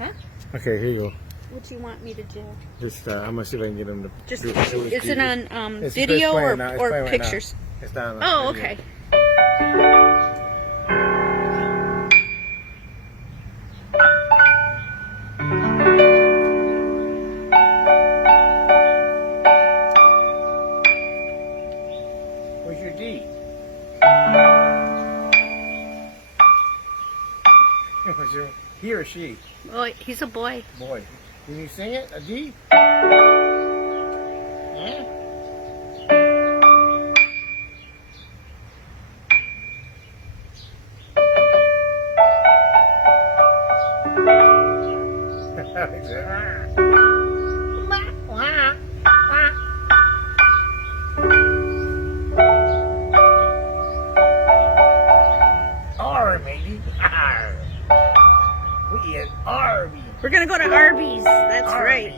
Huh? Okay, here you go. What do you want me to do? Just I'm gonna see if I can get him to. Just do is it on It's video playing or, now. It's or playing right now. pictures? It's down. Oh, video. okay. Where's your D? Where's your he or she? Oh, he's a boy. Boy, can you sing it? A D? Huh? R, matey. We eat Arby. We're gonna go to Arby's. That's right.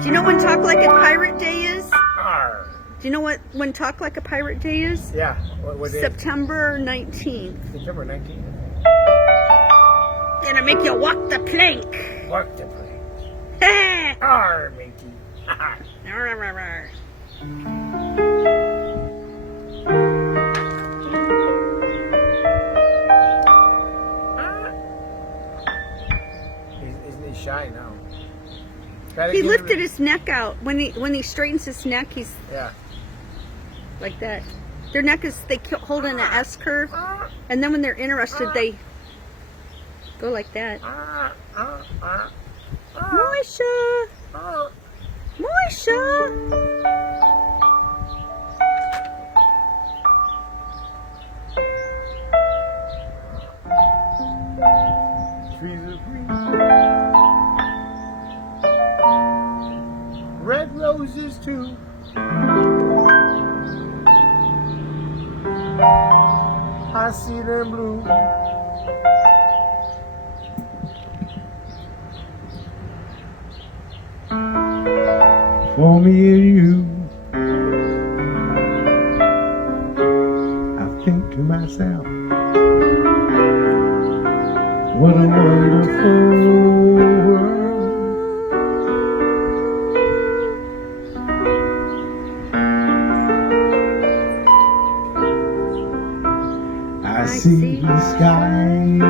Do you know when Talk Like a Pirate Day is? R. Do you know when Talk Like a Pirate Day is? Yeah. What day? September 19th. September 19th. Gonna make you walk the plank. Work the place. R, matey. Arr. He's shy now. Gotta He give lifted him- his neck out. When he straightens his neck, he's Yeah. like that. Their neck is, they hold in an S curve, and then when they're interested, they go like that. Moisha! Moisha! Trees are green. Red roses too. I see them blue. For me and you, I think to myself, what a wonderful world. I see skies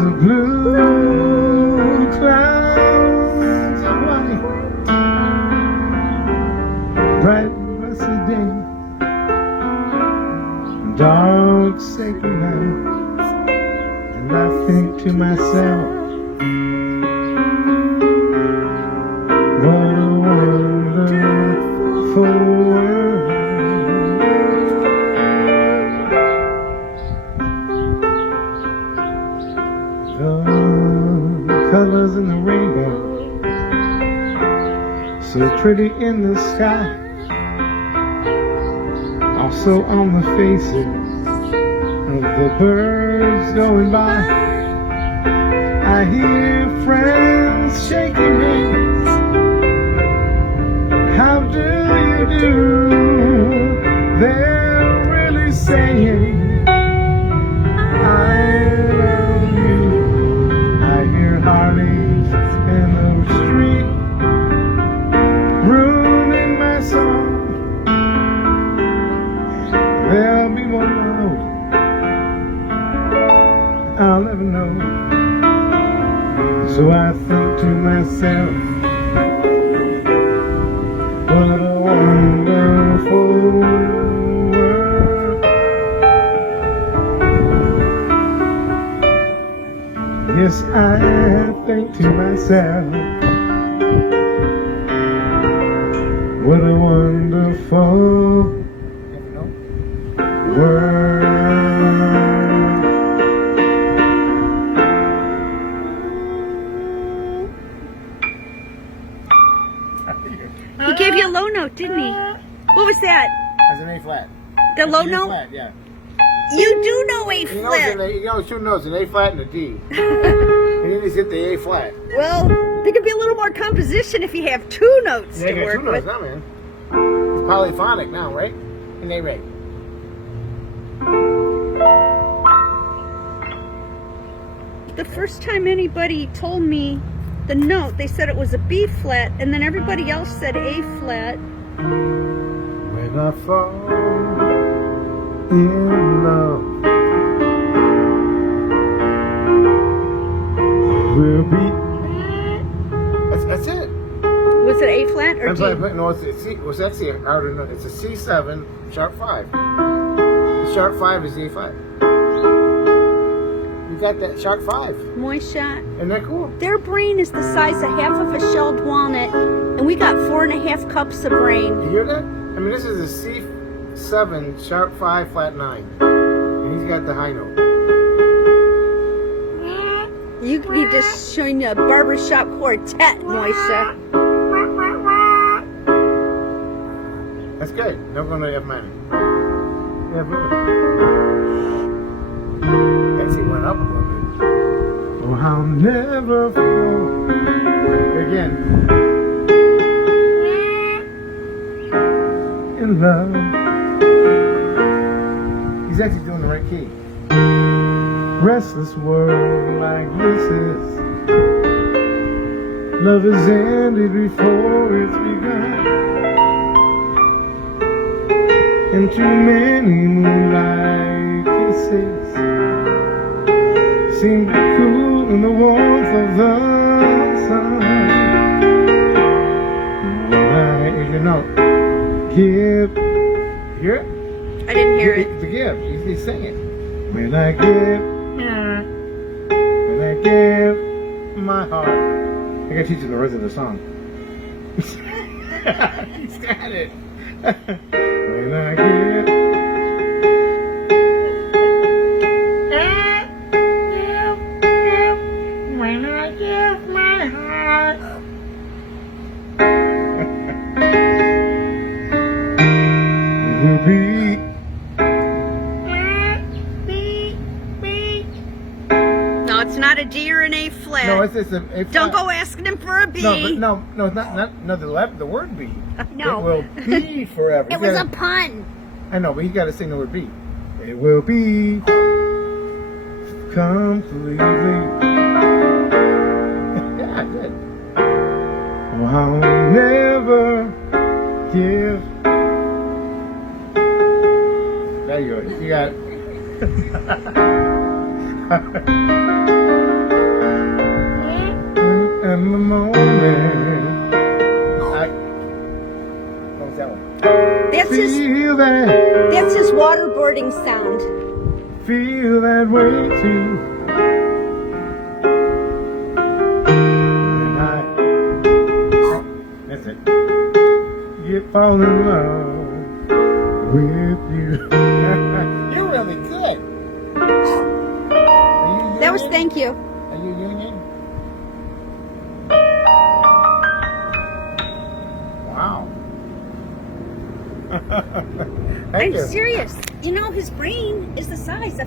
of blue, clouds of white, bright blessed day, dark sacred night. And I think to myself, what a wonderful world. The colors in the rainbow, so pretty in the sky, also on the faces of the birds going by. I hear friends shaking hands. How do you do? They're really saying, I love you. I hear heartaches in the street, room in my song. There'll be one love I'll never know. So I think to myself, what a wonderful world. Yes, I think to myself, what a wonderful world. He gave you a low note, didn't he? What was that? That's an A flat. The low It's an A note? flat, yeah. You do know A He knows, flat. he knows two notes, an A flat and a D. And then he's hit the A flat. Well, there could be a little more composition if you have two notes Yeah, to you got work two notes with. now, man. It's polyphonic now, right? An A rate. the first time anybody told me the note, they said it was a B flat, and then everybody else said A flat. When I fall in love, we'll be. That's it. Was it A flat or I'm D? sorry, no, it's C. It was actually harder. It's a C7 sharp 5. The sharp 5 is A5. You got that sharp 5. Moisha. Isn't that cool? Their brain is the size of half of a shelled walnut, and we got 4.5 cups of brain. You hear that? I mean, this is a C7 sharp 5 flat 9, and he's got the high note. You could be just showing you a barbershop quartet, Moisha. That's good. Never gonna have money. Yeah, really. Actually went up a little bit. Oh, I'll never fall again in love. He's actually doing the right key. Restless world like this is. Love has ended before it's begun. And too many moonlight kisses seem to cool in the warmth of the sun. If you know, give, hear it? I didn't hear it. To give, he's singing. When I give my heart. I gotta teach you the rest of the song. He's got it. When I give my heart. It will be. No, it's not a D or an A flat. No, it's a flat. Don't go asking him for a B. No, it's not the word B. No. It will be forever. It was a pun. I know, but you gotta sing the word be. It will be completely. Yeah, good. Oh, I'll never give. There you go. You got it. In the moment. What was that one? Feel that. That's his waterboarding sound. Feel that way too. And that's it. Fall in love with you. You're really good. That was thank you. Are you union? Wow. Thank I'm you. serious. You know, his brain is the size of